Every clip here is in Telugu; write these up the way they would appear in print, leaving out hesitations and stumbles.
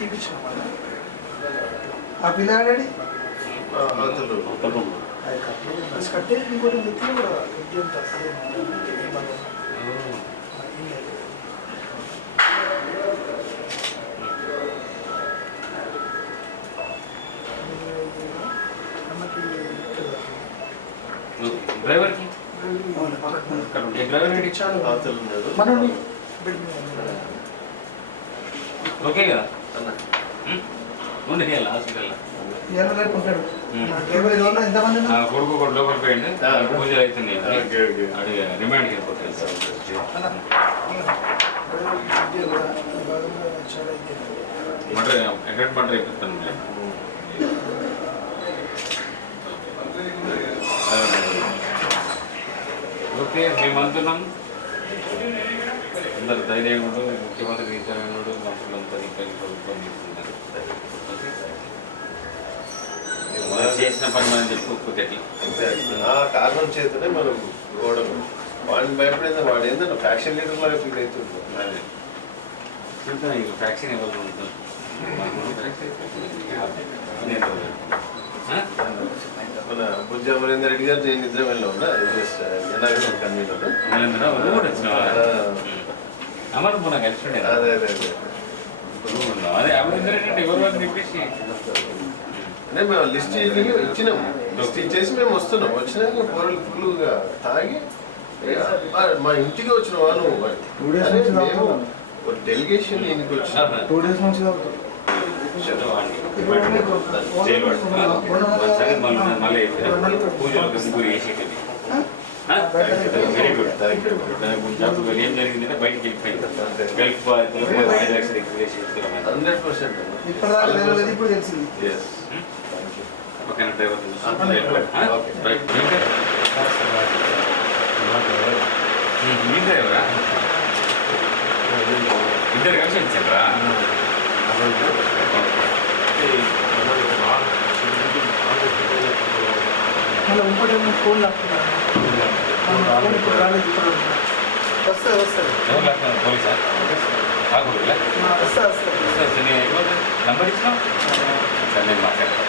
తీపించాం ఆ పిల్లాడి కట్టే ఇంకోటి నెత్తిన కూడా డ్రైవర్ కి ఓకే కదా ఉండి హాస్పిటల్ కొడుకు కూడా లోపల పోయింది పూజలు అవుతుంది అడిగి రిమాండ్కి వెళ్ళిపోతుంది మటర్ ఎక్కడ మటర్ అయిపోతాను ఓకే మేము అంటున్నాం అందరు ధైర్యంగా ఉండు ముఖ్యమంత్రి రీత్యాలు మంత్రులంతా ఇంకా ప్రభుత్వం తీసుకుంటారు చేసిన పని మనం చెప్పుకోకపోతే ఆ కారణం చేతనే మనం ఓడము వాడిని భయపడేది వాడు ఏంటంటే ఫ్యాక్షన్ లీడర్ లాగా ఫీల్ అవుతుంది ఇక ఫ్యాక్షన్ ఎవరు ఉంటుంది మన బుజ్జ అమరేందర్ రెడ్డి గారు నేను నిద్ర వెళ్ళా ఉన్నా కన్వీనర్ అమర్ నాకు కలిసి అదే అదే అదే అమరేందర్ రెడ్డి ఎవరు అని చెప్పేసి అంటే మేము లిస్ట్ ఇచ్చినాము లిస్ట్ ఇచ్చేసి మేము వస్తున్నాం వచ్చినాక పొరలు ఫుల్గా తాగి మా ఇంటికి వచ్చిన వాళ్ళు డెలిగేషన్ ఇంటికి వచ్చిన 2 days నుంచి మళ్ళీ పూజలకు ముగ్గురు వేసేటది వెరీ గుడ్ ఏం జరిగిందంటే బయటికి వెళ్ళిపోయింది గల్ఫ్ 5 లక్షలు ఎక్కువ చేసి 100%. ఓకేనా డ్రైవర్ మీ డ్రైవరా ఇద్దరు కలిసి వచ్చారా మళ్ళీ ఇంకోటి ఫోన్ వస్తుంది వస్తుంది పోలీసా నంబర్ ఇచ్చినా సార్ నేను మాట్లాడతాను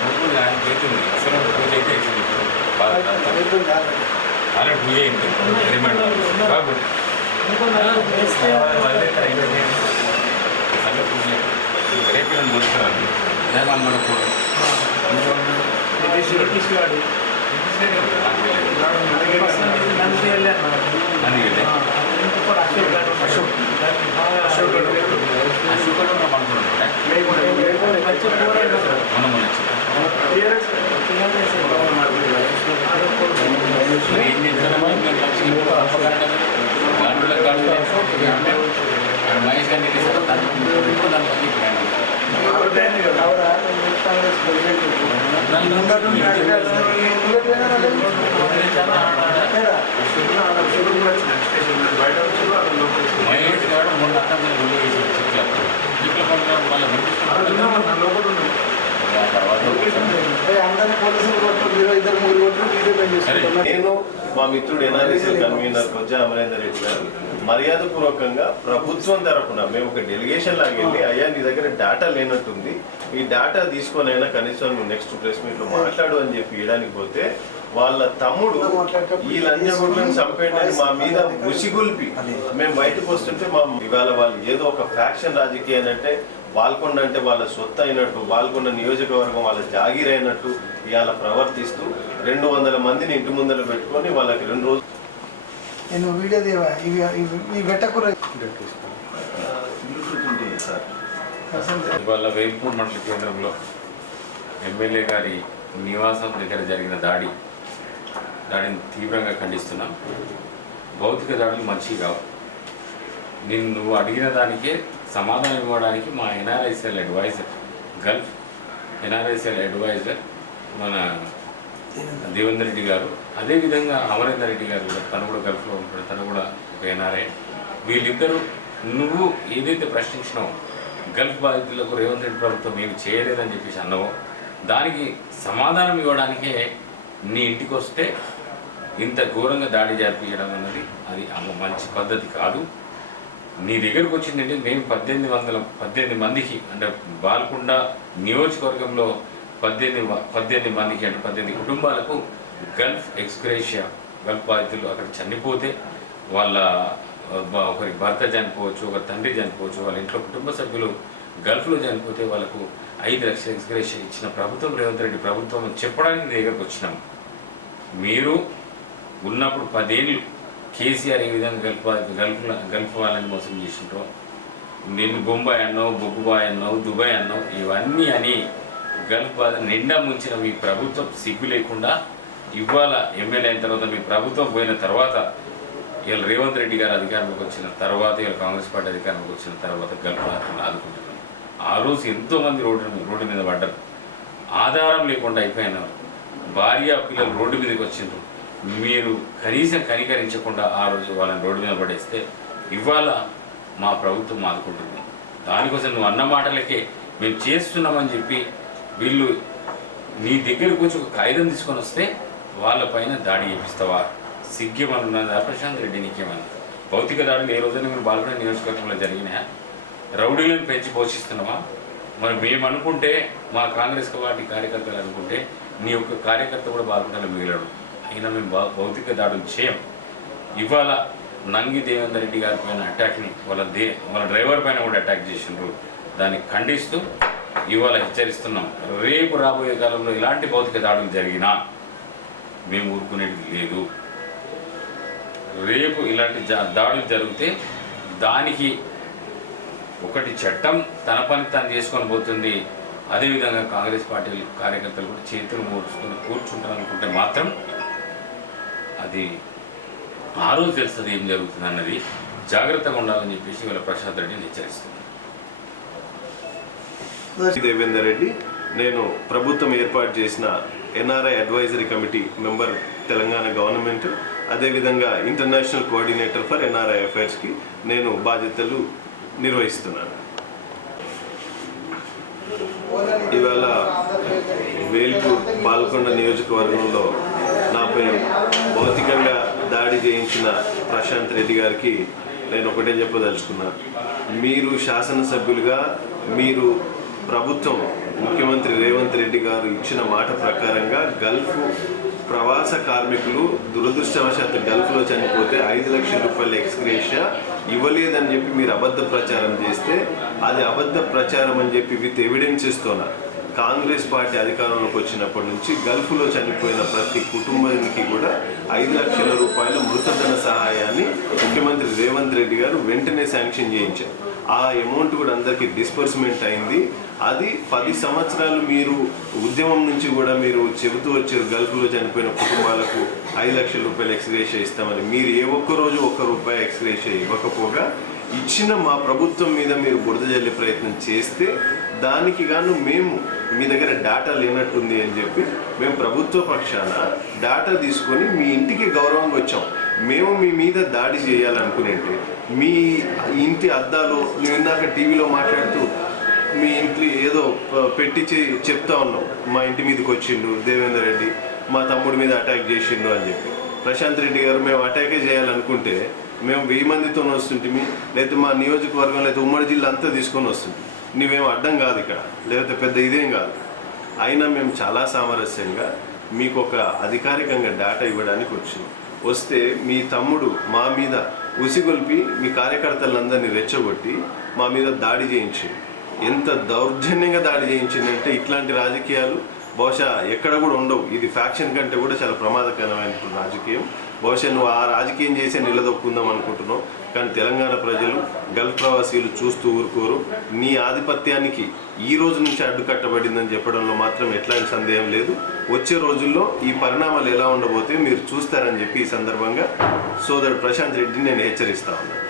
గుడ్లు ఆయన పోతుంది అసలు పూజ అయితే అలా పూజ అయింది రిమాండ్ బాబు పూజ రేపు చూస్తున్నాను మనం కూడా మహేష్ గారిని మహేష్ గారు మొన్న అర్థం నేను మా మిత్రుడు ఎన్ఆర్ఎస్ఎల్ కన్వీనర్ బొజ్జ అమరేందర్ రెడ్డి గారు మర్యాదపూర్వకంగా ప్రభుత్వం తరఫున మేము ఒక డెలిగేషన్ లాగా వెళ్ళి అయ్యా నీ దగ్గర డేటా లేనట్టుంది ఈ డేటా తీసుకొని అయినా కనీసం నువ్వు నెక్స్ట్ ప్రెస్ మీట్ లో మాట్లాడు అని చెప్పి ఇవ్వడానికి పోతే వాళ్ళ తమ్ముడు ఈ లంజగుడ్లను చంపేయడానికి మా మీద ముసిగొల్పి మేము బయటకు వస్తుంటే మా ఇవాళ వాళ్ళు ఏదో ఒక ఫ్యాక్షన్ రాజకీయం అంటే బాల్కొండ అంటే వాళ్ళ సొత్తు అయినట్టు బాల్కొండ నియోజకవర్గం వాళ్ళ జాగీర్ అయినట్టు ఇవాళ ప్రవర్తిస్తూ 200 మందిని ఇంటి ముందర పెట్టుకొని వాళ్ళకి 2 రోజులు నేను వీడియో దేవా ఇవి పెట్టకూర ఇవాళ వేల్పూర్ మండల కేంద్రంలో ఎమ్మెల్యే గారి నివాసం దగ్గర జరిగిన దాడిని తీవ్రంగా ఖండిస్తున్నాం. భౌతిక దాడులు మంచివి కావు. నువ్వు అడిగిన దానికే సమాధానం ఇవ్వడానికి మా ఎన్ఆర్ఐసిఎల్ అడ్వైజర్ గల్ఫ్ ఎన్ఆర్ఐసిఎల్ అడ్వైజర్ మన దేవేందర్ రెడ్డి గారు, అదేవిధంగా అమరేందర్ రెడ్డి గారు తను కూడా గల్ఫ్లో ఉంటాడు, తను కూడా ఒక ఎన్ఆర్ఐ. వీళ్ళిద్దరూ నువ్వు ఏదైతే ప్రశ్నించినావో గల్ఫ్ బాధితులకు రేవంత్ రెడ్డి ప్రభుత్వం ఏమి చేయలేదని చెప్పేసి అన్నావో దానికి సమాధానం ఇవ్వడానికే నీ ఇంటికి వస్తే ఇంత ఘోరంగా దాడి జరిపించడం అన్నది అది మంచి పద్ధతి కాదు. నీ దగ్గరకు వచ్చిందంటే మేము 18 మందికి అంటే బాల్కొండ నియోజకవర్గంలో 18 మందికి అంటే 18 కుటుంబాలకు గల్ఫ్ ఎక్స్గ్రేషియా గల్ఫ్ బాధితులు అక్కడ చనిపోతే వాళ్ళ ఒకరికి భర్త చనిపోవచ్చు, ఒకరి తండ్రి చనిపోవచ్చు, వాళ్ళ ఇంట్లో కుటుంబ సభ్యులు గల్ఫ్లో చనిపోతే వాళ్ళకు 5 లక్షల ఎక్స్గ్రేషియా ఇచ్చిన ప్రభుత్వం రేవంత్ రెడ్డి ప్రభుత్వం చెప్పడానికి నీ దగ్గరకు వచ్చినాం. మీరు ఉన్నప్పుడు 10 ఏళ్ళు కేసీఆర్ ఏ విధంగా గల్ఫ్ వాళ్ళని మోసం చేసిండ్రో, నేను బొంబాయి అన్నావు, బొగ్గుబాయ్ అన్నావు, దుబాయ్ అన్నావు, ఇవన్నీ అని గల్ఫ్ బాధ నిండా ముంచిన మీ ప్రభుత్వం సిగ్గు లేకుండా ఇవాళ ఎమ్మెల్యే అయిన తర్వాత మీ ప్రభుత్వం పోయిన తర్వాత ఇవాళ రేవంత్ రెడ్డి గారు అధికారంలోకి వచ్చిన తర్వాత ఇవాళ కాంగ్రెస్ పార్టీ అధికారంలోకి వచ్చిన తర్వాత గల్ఫ్ రాత్రులు ఆదుకుంటున్నాం. ఆ రోజు ఎంతోమంది రోడ్డు మీద పడ్డారు, ఆధారం లేకుండా అయిపోయినారు, భార్య పిల్లలు రోడ్డు మీదకి వచ్చిండ్రు. మీరు కనీసం కనికరించకుండా ఆ రోజు వాళ్ళని రోడ్డు మీద పడేస్తే ఇవాళ మా ప్రభుత్వం ఆదుకుంటుంది. దానికోసం నువ్వు అన్న మాటలకే మేము చేస్తున్నామని చెప్పి వీళ్ళు నీ దగ్గరకు వచ్చి ఒక కాగితం తీసుకొని వస్తే వాళ్ళపైన దాడి చేపిస్తావా? సిగ్గేమన్నదా ప్రశాంత్ రెడ్డి? నీకేమన్నా భౌతిక దాడులు ఏ రోజైనా మీరు బాల్కొండ నియోజకవర్గంలో జరిగినాయా? రౌడీలను పెంచి పోషిస్తున్నావా? మరి మేము అనుకుంటే మా కాంగ్రెస్ పార్టీ కార్యకర్తలు అనుకుంటే నీ యొక్క కార్యకర్త కూడా బాల్కొండలో మిగిలాడు. అయినా మేము భౌతిక దాడులు చేయం. ఇవాళ నంగి దేవేందర్ రెడ్డి గారి పైన అటాక్ని వాళ్ళ డ్రైవర్ పైన కూడా అటాక్ చేసిండ్రు. దాన్ని ఖండిస్తూ ఇవాళ హెచ్చరిస్తున్నాం. రేపు రాబోయే కాలంలో ఇలాంటి భౌతిక దాడులు జరిగినా మేము ఊరుకునేది లేదు. రేపు ఇలాంటి దాడులు జరిగితే దానికి ఒకటి చట్టం తన పని తాను చేసుకొని పోతుంది. అదేవిధంగా కాంగ్రెస్ పార్టీ కార్యకర్తలు కూడా చేతులు మూసుకొని కూర్చుంటారనుకుంటే మాత్రం అది ఆ రోజు తెలుస్తుంది ఏం జరుగుతుంది అన్నది. జాగ్రత్తగా ఉండాలని చెప్పేసి వీళ్ళ ప్రశాంత్ రెడ్డిని హెచ్చరిస్తుంది. దేవేందర్ రెడ్డి, నేను ప్రభుత్వం ఏర్పాటు చేసిన NRI advisory committee member Telangana government, అదేవిధంగా ఇంటర్నేషనల్ కోఆర్డినేటర్ ఫర్ ఎన్ఆర్ఐ అఫైర్స్కి నేను బాధ్యతలు నిర్వహిస్తున్నాను. ఇవాళ వేల్పూర్ బాల్కొండ నియోజకవర్గంలో నాపై భౌతికంగా దాడి చేయించిన ప్రశాంత్ రెడ్డి గారికి నేను ఒకటే చెప్పదలుచుకున్నా. మీరు శాసనసభ్యులుగా మీరు ప్రభుత్వం ముఖ్యమంత్రి రేవంత్ రెడ్డి గారు ఇచ్చిన మాట ప్రకారంగా గల్ఫ్ ప్రవాస కార్మికులు దురదృష్టవశాత్తు గల్ఫ్లో చనిపోతే 5 లక్షల రూపాయల ఎక్స్గ్రేషియా ఇవ్వలేదని చెప్పి మీరు అబద్ధ ప్రచారం చేస్తే అది అబద్ధ ప్రచారం అని చెప్పి విత్ ఎవిడెన్సెస్తోన కాంగ్రెస్ పార్టీ అధికారంలోకి వచ్చినప్పటి నుంచి గల్ఫ్లో చనిపోయిన ప్రతి కుటుంబానికి కూడా 5 లక్షల రూపాయల మృతధన సహాయాన్ని ముఖ్యమంత్రి రేవంత్ రెడ్డి గారు వెంటనే శాంక్షన్ చేయించారు. ఆ అమౌంట్ కూడా అందరికీ డిస్బర్స్మెంట్ అయింది. అది 10 సంవత్సరాలు మీరు ఉద్యమం నుంచి కూడా మీరు చెబుతూ వచ్చారు గల్ఫ్లో చనిపోయిన కుటుంబాలకు 5 లక్షల రూపాయలు ఎక్స్గ్రేషియా ఇస్తామని. మీరు ఏ ఒక్కరోజు ₹1 ఎక్స్గ్రేషియా ఇవ్వకపోగా ఇచ్చిన మా ప్రభుత్వం మీద మీరు బురద జల్లే ప్రయత్నం చేస్తే దానికి గాను మేము మీ దగ్గర డేటా లేనట్టుంది అని చెప్పి మేము ప్రభుత్వ పక్షాన డేటా తీసుకొని మీ ఇంటికి గౌరవంగా వచ్చాం. మేము మీ మీద దాడి చేయాలనుకునేంటే మీ ఇంటి అద్దాలు నువ్వు ఇందాక టీవీలో మాట్లాడుతూ మీ ఇంట్లో ఏదో పెట్టి చెప్తా ఉన్నాం, మా ఇంటి మీదకి వచ్చిండు దేవేందర్ రెడ్డి, మా తమ్ముడి మీద అటాక్ చేసిండు అని చెప్పి. ప్రశాంత్ రెడ్డి గారు మేము అటాకే చేయాలనుకుంటే మేము 1000 మందితో వస్తుంటిమి, లేకపోతే మా నియోజకవర్గం లేకపోతే ఉమ్మడి జిల్లా అంతా తీసుకొని వస్తుంది. నువ్వేం అడ్డం కాదు ఇక్కడ, లేకపోతే పెద్ద ఇదేం కాదు. అయినా మేము చాలా సామరస్యంగా మీకు ఒక అధికారికంగా డేటా ఇవ్వడానికి వస్తే మీ తమ్ముడు మా మీద ఉసిగొల్పి మీ కార్యకర్తలందరినీ రెచ్చగొట్టి మా మీద దాడి చేయించి ఎంత దౌర్జన్యంగా దాడి చేయించిందంటే ఇట్లాంటి రాజకీయాలు బహుశా ఎక్కడ కూడా ఉండవు. ఇది ఫ్యాక్షన్ కంటే కూడా చాలా ప్రమాదకరమైన రాజకీయం. బహుశా నువ్వు ఆ రాజకీయం చేసే నిలదొక్కుందాం అనుకుంటున్నావు, కానీ తెలంగాణ ప్రజలు గల్ఫ్ ప్రవాసీలు చూస్తూ ఊరుకోరు. నీ ఆధిపత్యానికి ఈ రోజు నుంచి అడ్డుకట్టబడిందని చెప్పడంలో మాత్రం ఎట్లాంటి సందేహం లేదు. వచ్చే రోజుల్లో ఈ పరిణామాలు ఎలా ఉండబోతే మీరు చూస్తారని చెప్పి ఈ సందర్భంగా సోదరుడు ప్రశాంత్ రెడ్డిని నేను హెచ్చరిస్తా ఉన్నాను.